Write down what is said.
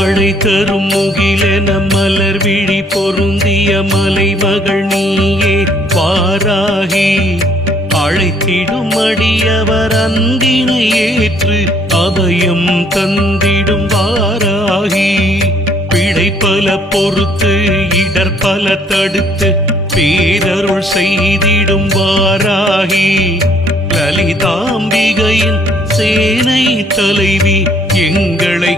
மழை தரும் முகிலென மலர் விழி பொருந்திய மலைமகள் நீயே வாராகி அழைத்திடும் அடியவர் அன்பினை ஏற்று அபயம் தந்திடும் வாராகி பிழை பல பொறுத்து இடர் பல தடுத்து பேரருள் செய்திடும் வாராகி லலிதாம்பிகையின் சேனை தலைவி எங்களை